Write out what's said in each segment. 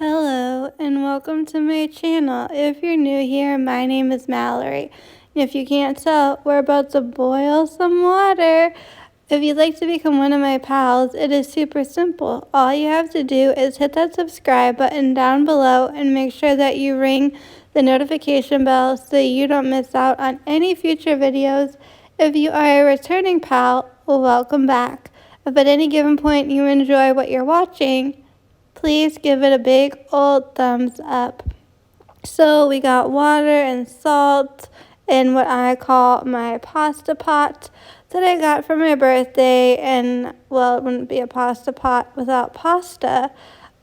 Hello and welcome to my channel. If you're new here, my name is Mallory. If you can't tell, we're about to boil some water. If you'd like to become one of my pals, it is super simple. All you have to do is hit that subscribe button down below and make sure that you ring the notification bell so you don't miss out on any future videos. If you are a returning pal, welcome back. If at any given point you enjoy what you're watching, please give it a big old thumbs up. So we got water and salt in what I call my pasta pot that I got for my birthday, and well, it wouldn't be a pasta pot without pasta.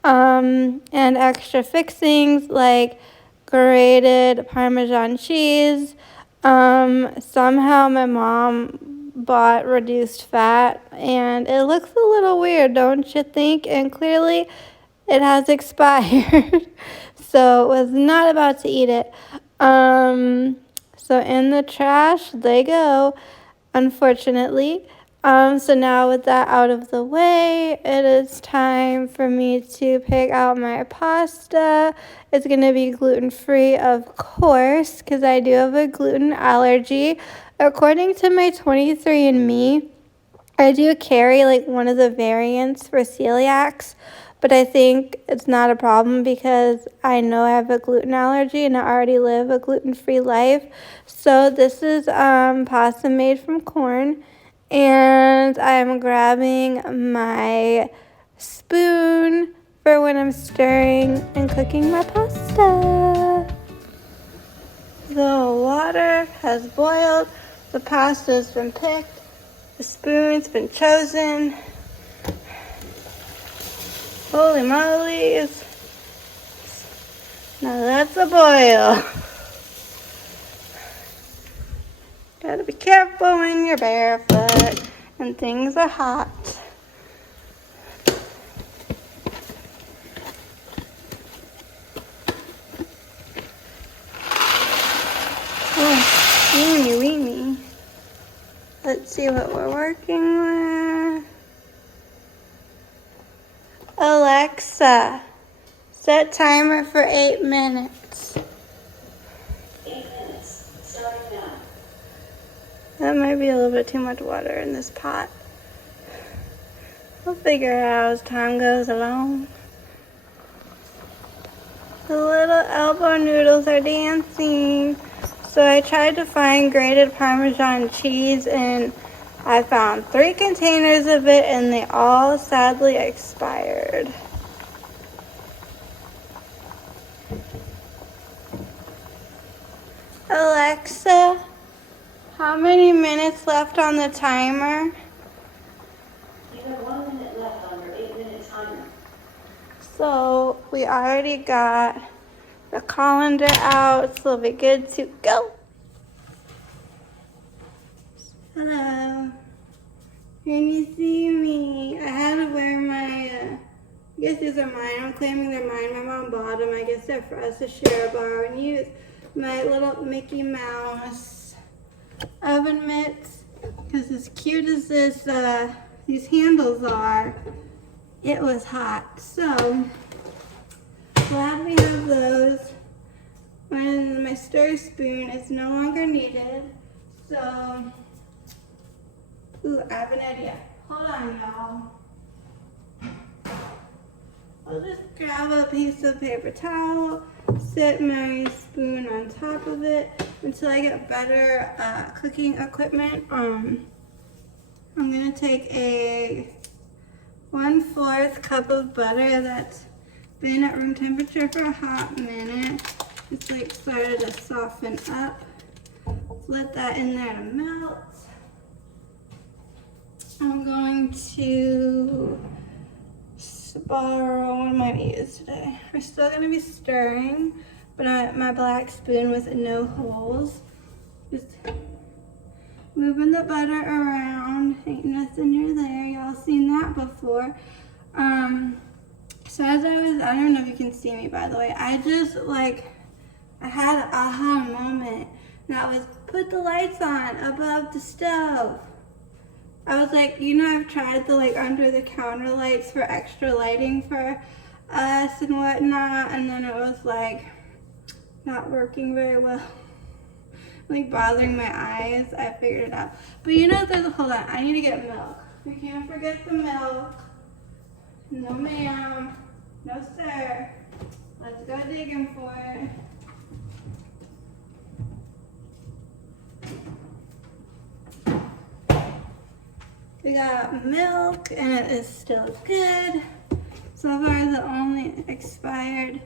And extra fixings like grated Parmesan cheese. Somehow my mom bought reduced fat and it looks a little weird, don't you think? And clearly it has expired, so was not about to eat it. So in the trash they go, unfortunately. So now with that out of the way, it is time for me to pick out my pasta. It's going to be gluten-free, of course, because I do have a gluten allergy. According to my 23andMe, I do carry like one of the variants for celiacs, but I think it's not a problem because I know I have a gluten allergy and I already live a gluten-free life. So this is pasta made from corn, and I'm grabbing my spoon for when I'm stirring and cooking my pasta. The water has boiled, the pasta's been picked, the spoon's been chosen. Holy mollies. Now that's a boil. Gotta be careful when you're barefoot and things are hot. Oh, weeny weeny. Let's see what we're working with. Alexa, set timer for 8 minutes. 8 minutes, starting now. That might be a little bit too much water in this pot. We'll figure it out as time goes along. The little elbow noodles are dancing. So I tried to find grated Parmesan cheese, and I found 3 containers of it and they all sadly expired. Alexa, how many minutes left on the timer? You have 1 minute left on your 8-minute timer. So we already got the colander out, so we'll be good to go. Hello. Can you see me? I had to wear my, I guess these are mine. I'm claiming they're mine. My mom bought them. I guess they're for us to share, borrow, and use. My little Mickey Mouse oven mitts. Because as cute as these handles are, it was hot. So, glad we have those. My stir spoon is no longer needed. So, ooh, I have an idea. Hold on, y'all. I'll just grab a piece of paper towel, sit my spoon on top of it until I get better cooking equipment. I'm gonna take a 1/4 cup of butter that's been at room temperature for a hot minute. It's like started to soften up. Let that in there to melt. I'm going to borrow, what am I going to use today? We're still going to be stirring, but my black spoon with no holes. Just moving the butter around. Ain't nothing near there. Y'all seen that before. So as I don't know if you can see me, by the way. I just I had an aha moment. And that was put the lights on above the stove. I was like, I've tried the under the counter lights for extra lighting for us and whatnot, and then it was like not working very well, like bothering my eyes. I figured it out. But you know, hold on, I need to get milk. We can't forget the milk. No ma'am, no sir. Let's go digging for it. We got milk and it is still good. So far the only expired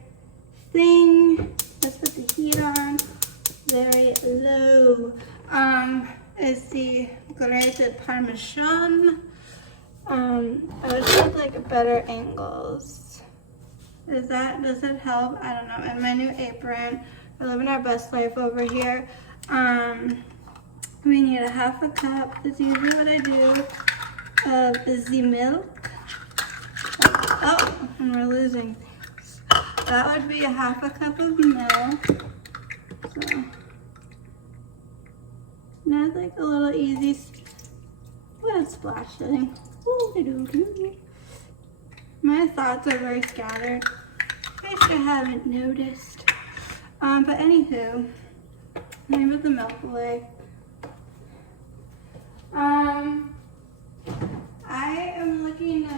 thing, let's put the heat on very low, is the grated Parmesan. I would have like better angles. Does that help? I don't know. And my new apron. We're living our best life over here. We need a half a cup. That's usually what I do. Of the milk. Oh, and we're losing things. That would be a half a cup of milk. So, not like a little easy splashing. My thoughts are very scattered. In case you haven't noticed. But anywho, let me put the milk away. I am looking to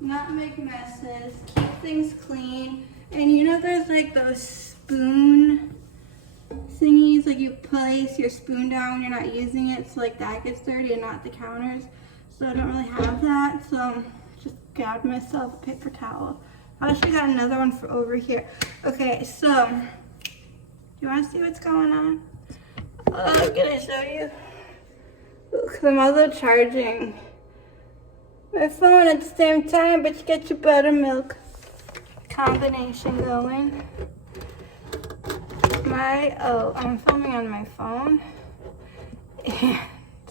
not make messes, keep things clean, and you know there's like those spoon thingies, like you place your spoon down when you're not using it, so like that gets dirty and not the counters. So I don't really have that, so just grabbed myself a paper towel. I actually got another one for over here. Okay, so do you want to see what's going on? Can I show you? Because I'm also charging my phone at the same time, but you get your buttermilk combination going. I'm filming on my phone.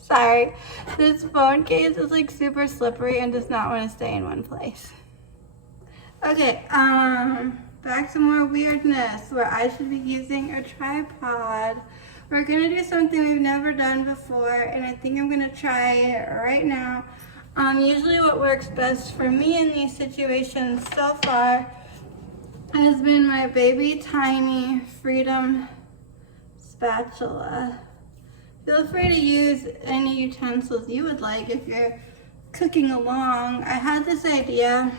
Sorry, this phone case is like super slippery and does not want to stay in one place. Okay, back to more weirdness where I should be using a tripod. We're gonna do something we've never done before, and I think I'm gonna try it right now. Usually what works best for me in these situations so far has been my baby tiny Freedom spatula. Feel free to use any utensils you would like if you're cooking along. I had this idea,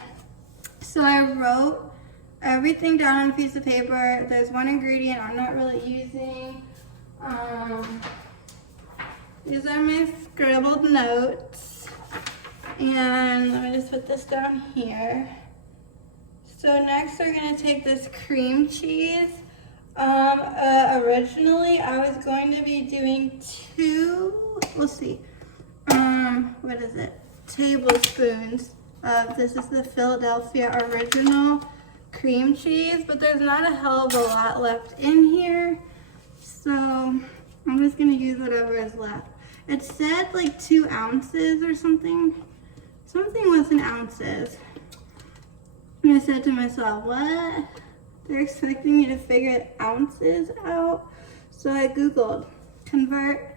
so I wrote everything down on a piece of paper. There's one ingredient I'm not really using. These are my scribbled notes. And let me just put this down here. So next we're gonna take this cream cheese. Originally I was going to be doing what is it? Tablespoons of, this is the Philadelphia original cream cheese, but there's not a hell of a lot left in here. So I'm just gonna use whatever is left. It said like 2 ounces or something. Something was in ounces. And I said to myself, what? They're expecting me to figure ounces out? So I Googled, convert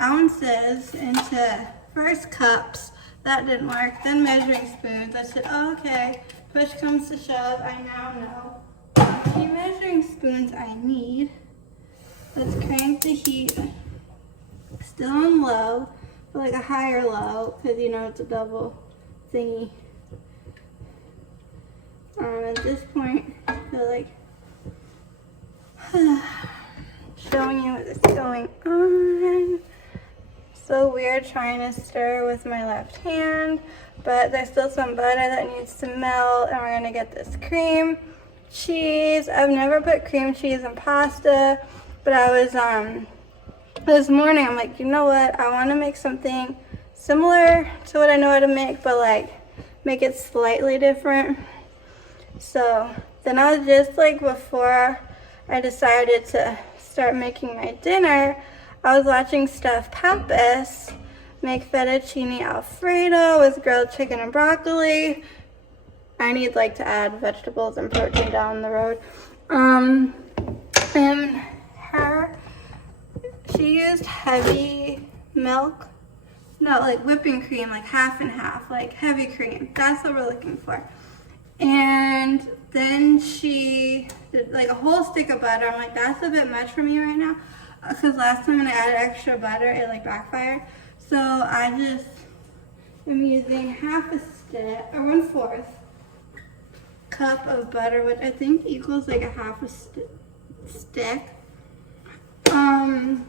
ounces into first cups. That didn't work. Then measuring spoons. I said, oh, okay, push comes to shove. I now know how many measuring spoons I need. Let's crank the heat still on low, but like a higher low, because you know it's a double thingy. At this point, I feel like showing you what is going on. So weird trying to stir with my left hand, but there's still some butter that needs to melt, and we're gonna get this cream cheese. I've never put cream cheese in pasta, but I was this morning I'm like, you know what, I want to make something similar to what I know how to make, but like make it slightly different. So then I was just like, before I decided to start making my dinner, I was watching Steph Pappas make fettuccine alfredo with grilled chicken and broccoli. I need like to add vegetables and protein down the road. And she used heavy milk, no, like whipping cream, like half and half, like heavy cream. That's what we're looking for. And then she did like a whole stick of butter. I'm like, that's a bit much for me right now. Because last time when I added extra butter, it like backfired. So I just am using half a stick, or 1/4 cup of butter, which I think equals like a half a stick. And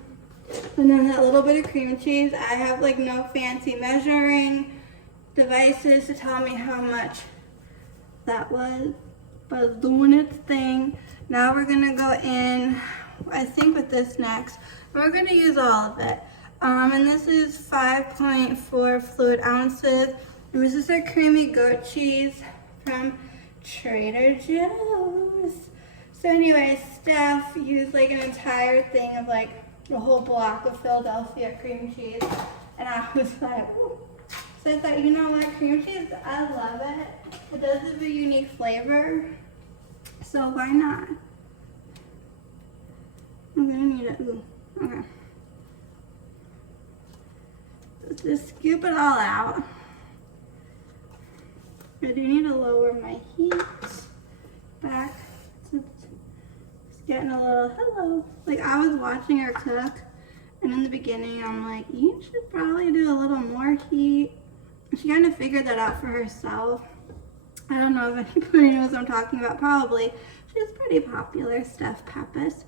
then that little bit of cream cheese. I have like no fancy measuring devices to tell me how much that was, but it's doing its thing. Now we're gonna go in, I think with this next, and we're gonna use all of it. And this is 5.4 fluid ounces. And this is a creamy goat cheese from Trader Joe's. So anyway, Steph used like an entire thing of like a whole block of Philadelphia cream cheese. And I was like, ooh. So I thought, you know what, cream cheese, I love it. It does have a unique flavor. So why not? I'm gonna need it. Ooh, okay. Just scoop it all out. I do need to lower my heat back. It's getting a little, hello. Like I was watching her cook, and in the beginning I'm like, you should probably do a little more heat. And she kind of figured that out for herself. I don't know if anybody knows what I'm talking about, probably. She's pretty popular, Steph Pappas.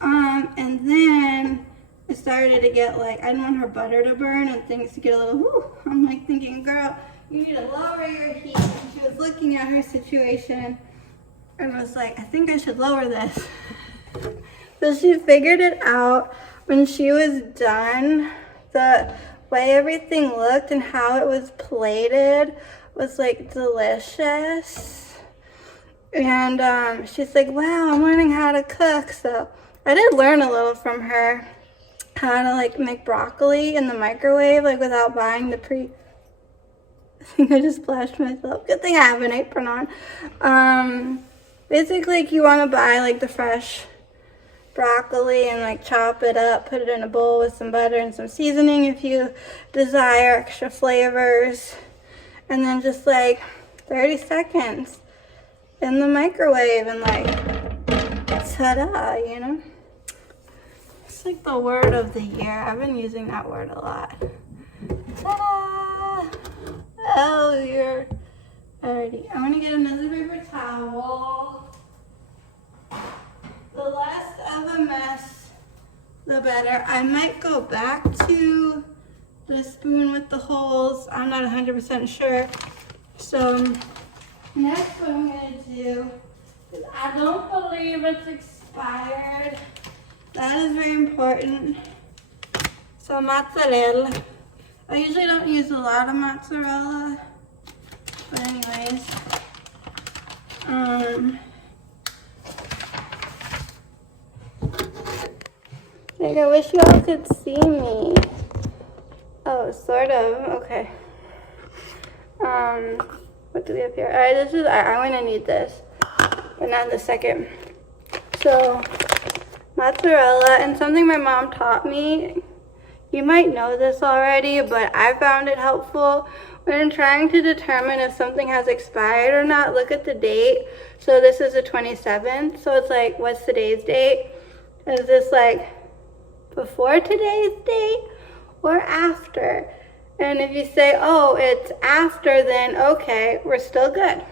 And then it started to get like, I didn't want her butter to burn and things to get a little, whoo. I'm like thinking, girl, you need to lower your heat. And she was looking at her situation and was like, I think I should lower this. So she figured it out. When she was done, the way everything looked and how it was plated was like delicious. And she's like, wow, I'm learning how to cook. So I did learn a little from her how to like make broccoli in the microwave, like without buying the I think I just splashed myself. Good thing I have an apron on. Basically, like, you want to buy like the fresh broccoli and like chop it up, put it in a bowl with some butter and some seasoning if you desire extra flavors, and then just like 30 seconds in the microwave and like ta-da, you know? It's like the word of the year. I've been using that word a lot. Ta-da! Oh, you're already. I'm gonna get another paper towel. The less of a mess, the better. I might go back to the spoon with the holes. I'm not 100% sure. So next what I'm gonna do is, I don't believe it's expired. That is very important. So mozzarella. I usually don't use a lot of mozzarella, but anyways. Like, I wish you all could see me. Oh, sort of, okay. What do we have here? All right, this is, I'm gonna need this, but not in a second. So, mozzarella, and something my mom taught me, you might know this already, but I found it helpful when trying to determine if something has expired or not. Look at the date. So this is the 27th, so it's like, what's today's date? Is this like before today's date or after? And if you say, oh, it's after, then okay, we're still good.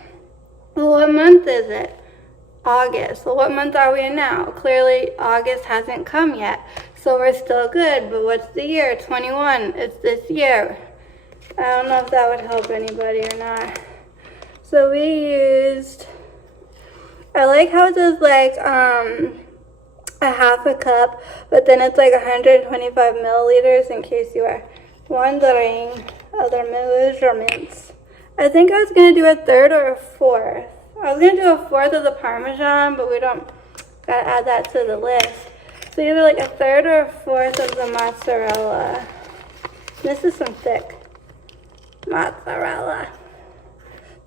Well, what month is it? August. Well, what month are we in now? Clearly, August hasn't come yet, so we're still good. But what's the year? 21. It's this year. I don't know if that would help anybody or not. So we used, I like how it says like a half a cup, but then it's like 125 milliliters in case you are wondering other measurements. I think I was going to do a third or a fourth. I was going to do a fourth of the Parmesan, but we don't got to add that to the list. So either like a third or a fourth of the mozzarella. This is some thick mozzarella.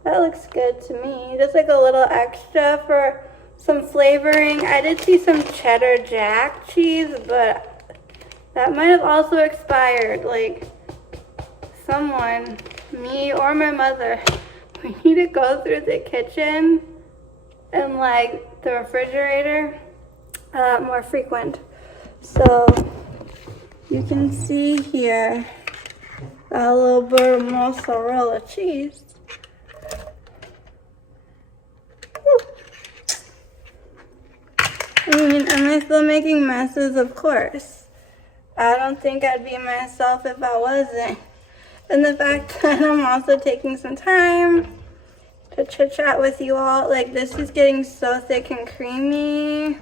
That looks good to me. Just like a little extra for some flavoring. I did see some cheddar jack cheese, but that might have also expired. Like someone, me or my mother, we need to go through the kitchen and like the refrigerator more frequent. So you can see here a little bit of mozzarella cheese. I mean, am I still making messes? Of course. I don't think I'd be myself if I wasn't. And the fact that I'm also taking some time to chit chat with you all, like this is getting so thick and creamy.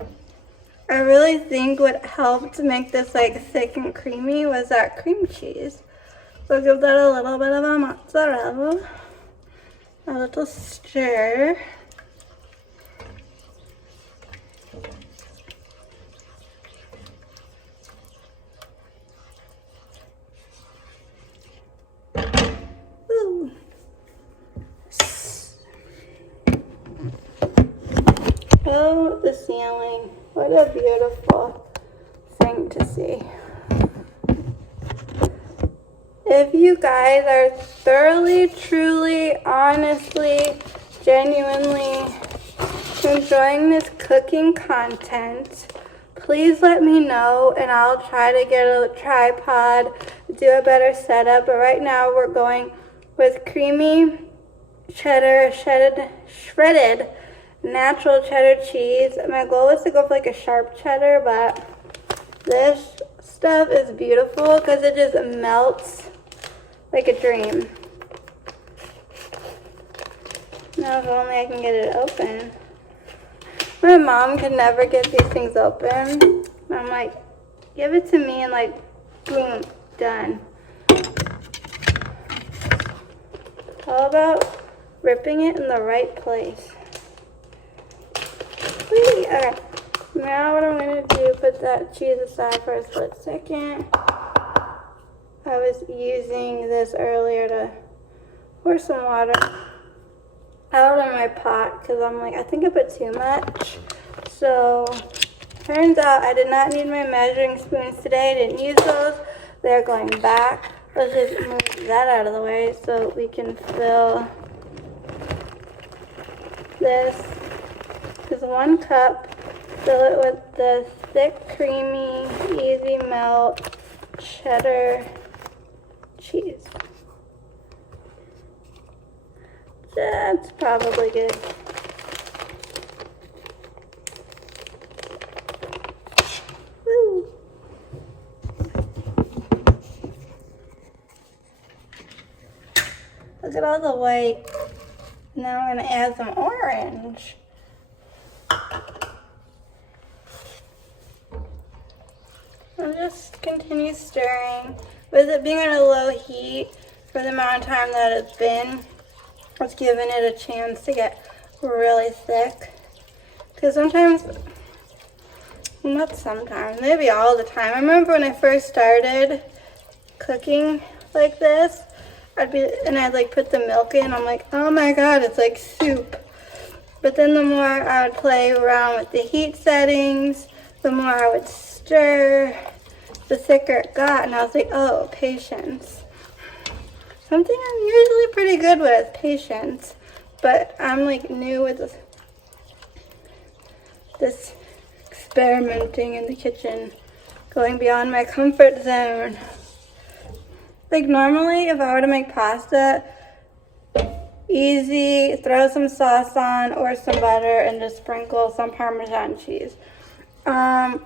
I really think what helped make this like thick and creamy was that cream cheese. So give that a little bit of a mozzarella, a little stir. Ooh. Oh, the ceiling. What a beautiful thing to see. If you guys are thoroughly, truly, honestly, genuinely enjoying this cooking content, please let me know and I'll try to get a tripod, do a better setup. But right now we're going with creamy cheddar, shredded natural cheddar cheese. My goal was to go for like a sharp cheddar, but this stuff is beautiful because it just melts like a dream. Now if only I can get it open. My mom could never get these things open. I'm like, give it to me and like, boom, done. All about ripping it in the right place. Whee! Okay, now what I'm gonna do, put that cheese aside for a split second. I was using this earlier to pour some water out of my pot because I'm like, I think I put too much. So, turns out I did not need my measuring spoons today. I didn't use those. They're going back. Let's just move that out of the way so we can fill this. Just 1 cup. Fill it with the thick, creamy, easy melt cheddar cheese. That's probably good. Woo. Look at all the white. Now I'm gonna add some orange. I'll just continue stirring. With it being on a low heat for the amount of time that it's been, it's given it a chance to get really thick. Because sometimes, not sometimes, maybe all the time. I remember when I first started cooking like this, I'd like put the milk in, I'm like, oh my god, it's like soup. But then the more I would play around with the heat settings, the more I would stir, the thicker it got, and I was like, oh, patience. Something I'm usually pretty good with, patience. But I'm like new with this experimenting in the kitchen, going beyond my comfort zone. Like normally, if I were to make pasta, easy, throw some sauce on or some butter and just sprinkle some Parmesan cheese.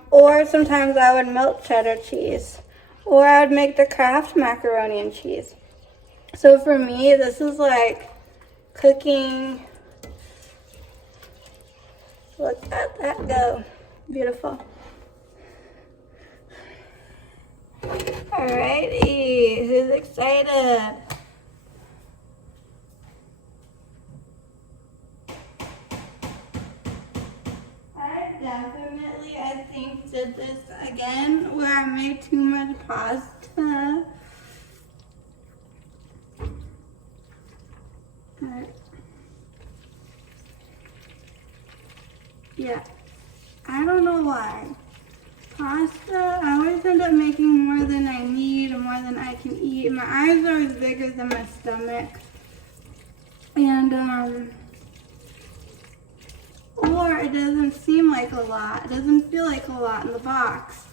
Or sometimes I would melt cheddar cheese. Or I would make the Kraft macaroni and cheese. So for me, this is like cooking. Look at that go. Beautiful. Alrighty, who's excited? I think, did this again where I made too much pasta. Yeah, I don't know why. Pasta, I always end up making more than I need or more than I can eat. My eyes are always bigger than my stomach. And, or it doesn't seem like a lot. It doesn't feel like a lot in the box.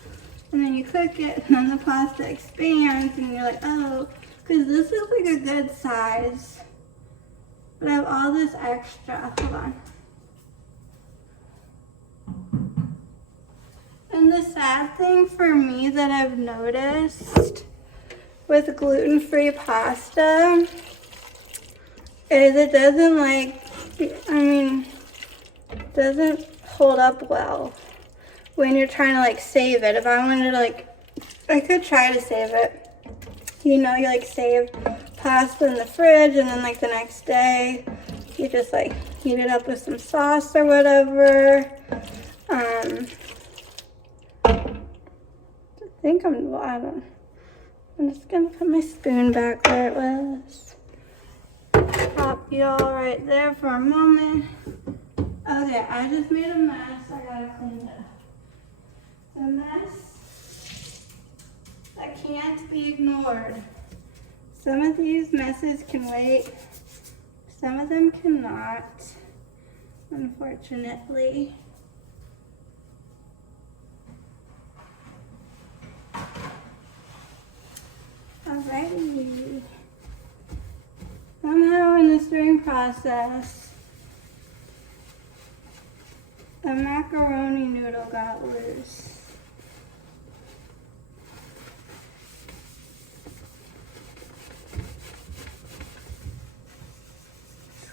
And then you cook it, and then the pasta expands, and you're like, oh, because this is like a good size. But I have all this extra. Hold on. And the sad thing for me that I've noticed with gluten-free pasta is it doesn't it doesn't hold up well when you're trying to like save it. If I wanted to I could try to save it. You know, you like save pasta in the fridge and then like the next day you just like heat it up with some sauce or whatever. I'm just gonna put my spoon back where it was. Pop y'all right there for a moment. Okay, I just made a mess. I gotta clean it up. A mess that can't be ignored. Some of these messes can wait. Some of them cannot, unfortunately. Alrighty. Somehow in the stirring process, a macaroni noodle got loose.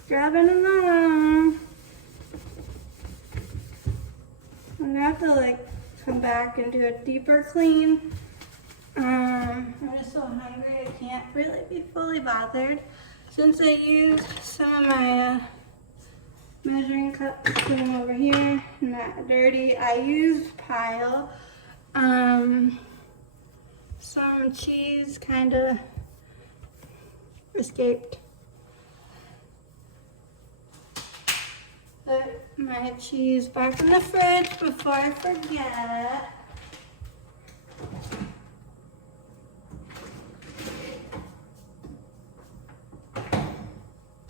Scrubbing along. I'm gonna have to come back and do a deeper clean. I'm just so hungry I can't really be fully bothered. Since I used some of my measuring cups, put them over here, not dirty. I used pile. Some cheese kind of escaped. Put my cheese back in the fridge before I forget.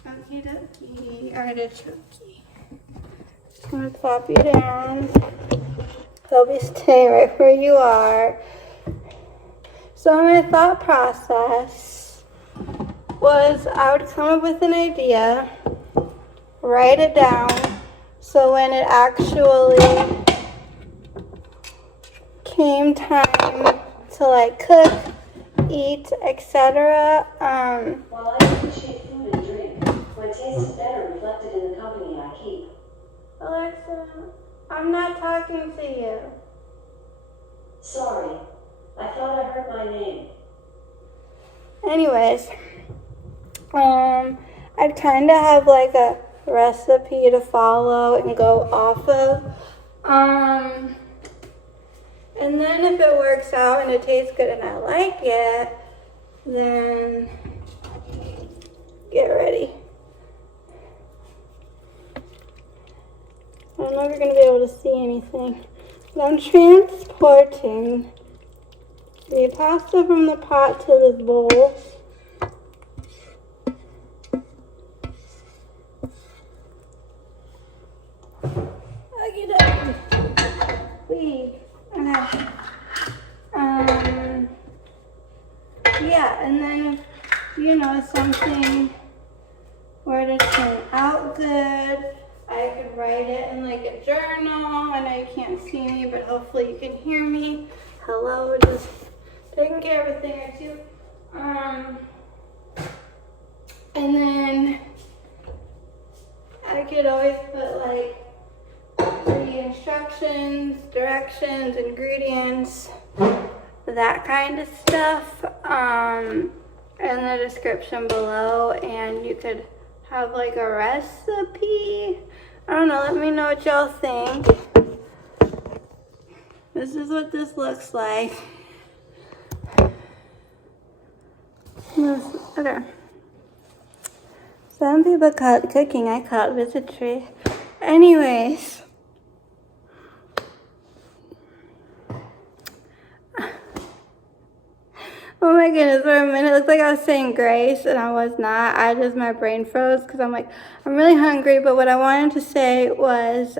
Okie dokie, artichoke. Just gonna plop you down. They'll be staying right where you are. So my thought process was I would come up with an idea, write it down, so when it actually came time to cook, eat, etc. While I appreciate food and drink, my taste is better reflected in the company I keep. Alexa, I'm not talking to you. Sorry, I thought I heard my name. Anyways, I'd kind of have a recipe to follow and go off of. And then if it works out and it tastes good and I like it, then get ready. I don't know if you're going to be able to see anything. But I'm transporting the pasta from the pot to this bowl. Yeah, and then if something were to turn out good, I could write it in a journal. I know you can't see me, but hopefully you can hear me. Hello, just taking care of a thing or two. And then I could always put the instructions, directions, ingredients, that kind of stuff in the description below, and you could have a recipe. I don't know, let me know what y'all think. This is what this looks like. Okay. Some people call it cooking, I call it wizardry. Anyways. Oh my goodness, for a minute it looked like I was saying grace, and I was not. My brain froze because I'm like, I'm really hungry, but what I wanted to say was,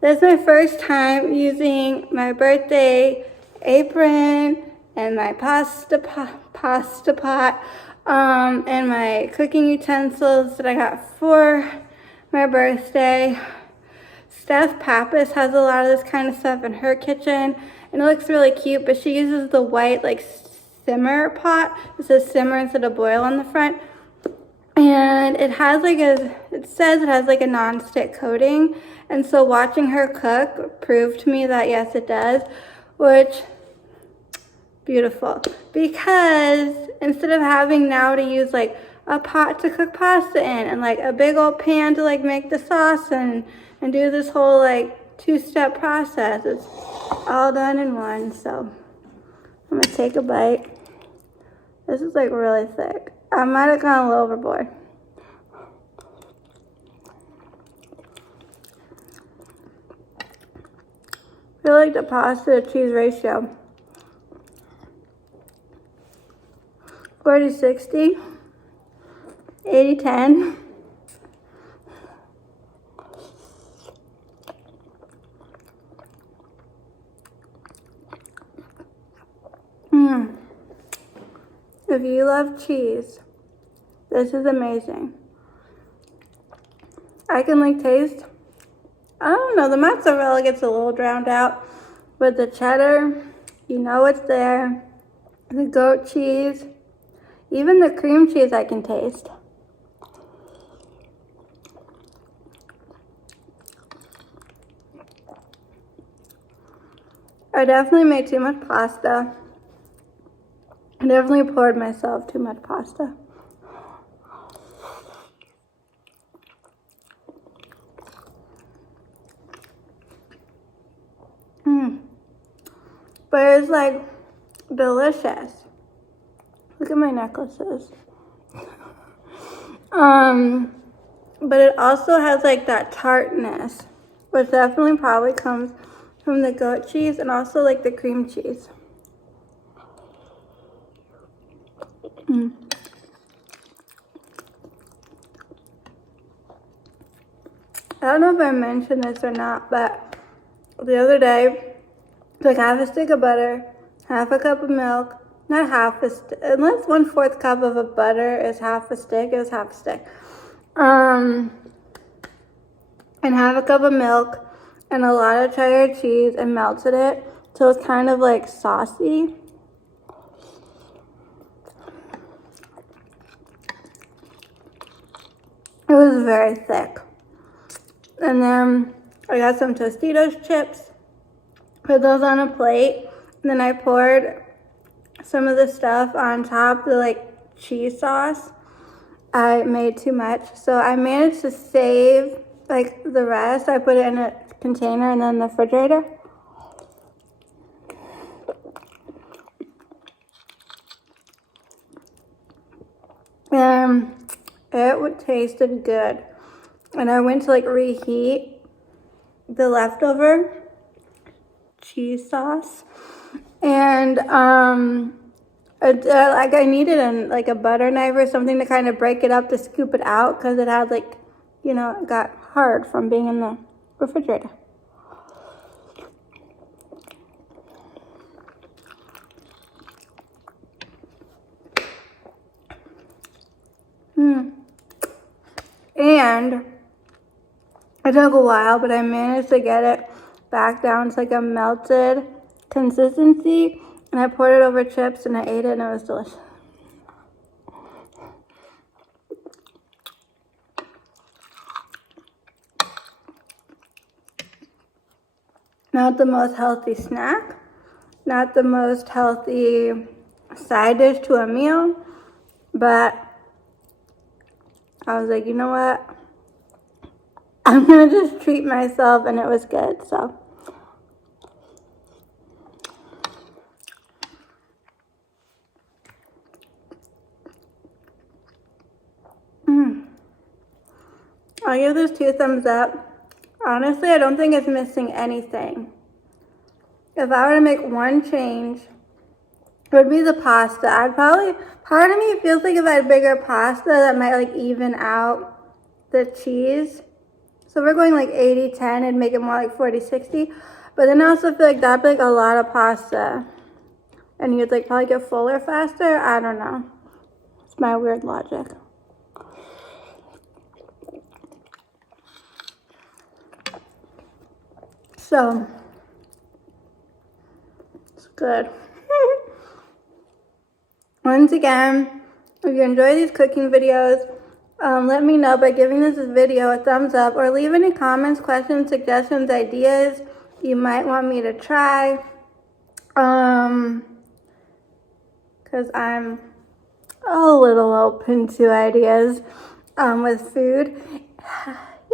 this is my first time using my birthday apron and my pasta pot, and my cooking utensils that I got for my birthday. Steph Pappas has a lot of this kind of stuff in her kitchen, and it looks really cute, but she uses the white, like, simmer pot. It says simmer instead of boil on the front. And it says it has like a non-stick coating. And so watching her cook proved to me that yes, it does, which, beautiful. Because instead of having now to use like a pot to cook pasta in and like a big old pan to like make the sauce and do this whole like 2-step process, it's all done in one. So I'm gonna take a bite. This is like really thick. I might have gone a little overboard. I feel like the pasta to cheese ratio. 40-60, 80-10. If you love cheese, this is amazing. I can like taste, I don't know, the mozzarella gets a little drowned out, but the cheddar, you know it's there. The goat cheese, even the cream cheese I can taste. I definitely made too much pasta. I definitely poured myself too much pasta. But it's like delicious. Look at my necklaces. But it also has like that tartness, which definitely probably comes from the goat cheese and also like the cream cheese. I don't know if I mentioned this or not, but the other day, took half a stick of butter, half a cup of milk, not half a stick, unless 1/4 cup of a butter is half a stick, it was half a stick. And half a cup of milk and a lot of cheddar cheese and melted it so it's kind of like saucy. It was very thick. And then I got some Tostitos chips, put those on a plate, and then I poured some of the stuff on top, the like cheese sauce. I made too much, so I managed to save like the rest. I put it in a container and then in the refrigerator. And it tasted good. And I went to like reheat the leftover cheese sauce, and I needed a butter knife or something to kind of break it up to scoop it out because it had like, it got hard from being in the refrigerator. And it took a while, but I managed to get it back down to like a melted consistency, and I poured it over chips and I ate it and it was delicious. Not the most healthy snack, not the most healthy side dish to a meal, but I was like, you know what? I'm gonna just treat myself, and it was good, so. I'll give this 2 thumbs up. Honestly, I don't think it's missing anything. If I were to make one change, would be the pasta. Part of me feels like if I had bigger pasta, that might like even out the cheese. So we're going like 80-10 and make it more like 40-60. But then I also feel like that'd be like a lot of pasta. And you'd like probably get fuller faster. I don't know. It's my weird logic. So, it's good. Once again, if you enjoy these cooking videos, let me know by giving this video a thumbs up or leave any comments, questions, suggestions, ideas you might want me to try. Because I'm a little open to ideas with food.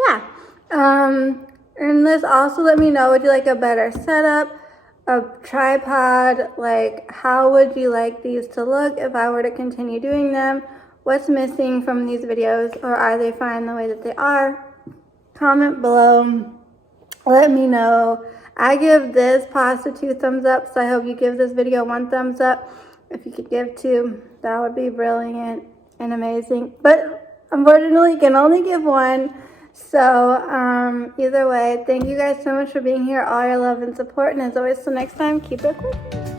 Yeah. And this also let me know, would you like a better setup, a tripod? Like, how would you like these to look if I were to continue doing them? What's missing from these videos, or are they fine the way that they are? Comment below. Let me know. I give this pasta 2 thumbs up, so I hope you give this video 1 thumbs up. If you could give 2, that would be brilliant and amazing. But unfortunately, you can only give 1. So either way, thank you guys so much for being here, all your love and support. And as always, till next time, keep it cool.